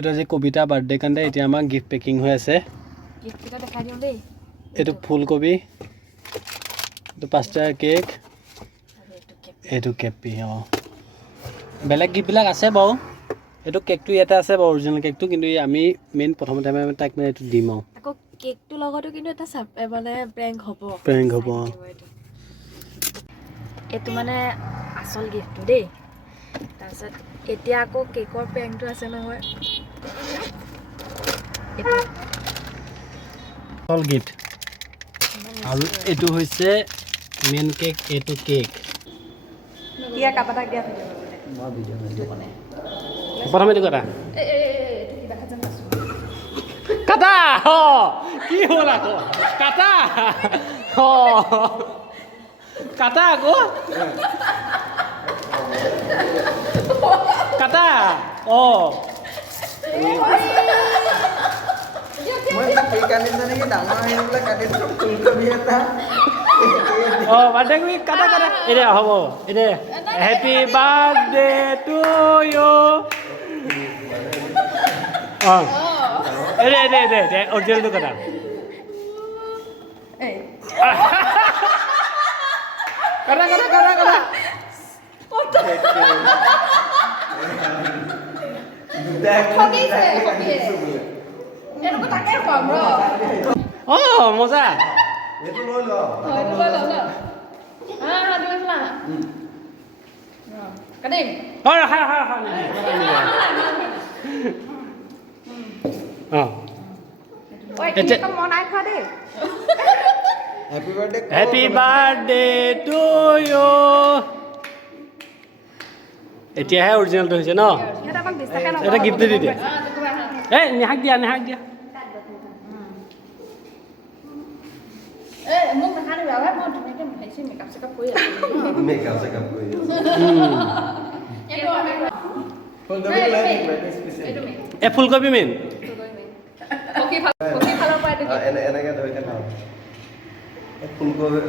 এটা যে কবিতা বাৰ্থডে কাৰণে এতিয়া আমাৰ গিফ্ট পেকিং হৈ আছে গিফ্টটা দেখাই দিওঁ দেই এইটো ফুলকবি এইটো 5টা কেক এইটো কেপি বেলেগ গিফ্টবিলাক আছে বাৰু এইটো কেকটো ইয়াতে আছে বাৰু অৰিজিনেল কেকটো কিন্তু আমি মেইন প্ৰথমতে আমি তাক মানে এইটো দিম আৰু আকৌ কেকটো লগতো কিন্তু এটা মানে প্ৰেংক হ'ব এইটো মানে আচল গিফ্টটো দেই তাৰপিছত এতিয়া আকৌ কেকৰ প্ৰেংকটো আছে নহয় অল গিফ্ট আৰু এইটো হৈছে মেইন কেক এইটো কেক কিয়া কাপাটাক দিয়া প্ৰথমে এইটো কাটা কাটা কি হ'ল আকৌ কাটা কাটা আকৌ কাটা বাৰ্থডে কুইক কাটা কাটা এতিয়া হ'ব এতিয়া হেপী বাৰ্থডে টু ইউ দে অৰিজিনেলটো কাটা কাটা কাটা কাটা কাটা মজা হেপী বাৰ্থডে টু ইউ এতিয়াহে অৰিজিনেলটো হৈছে ন এটা গিফ্ট দি দিয়া এই নেহাক দিয়া মোক দেখা দিবা মই ধুনীয়াকৈ ভাবিছোঁ মেকআপ চেকআপ কৰি আছোঁ ফুলকবি মেইন এনেকৈ ধৰি ফুলকবি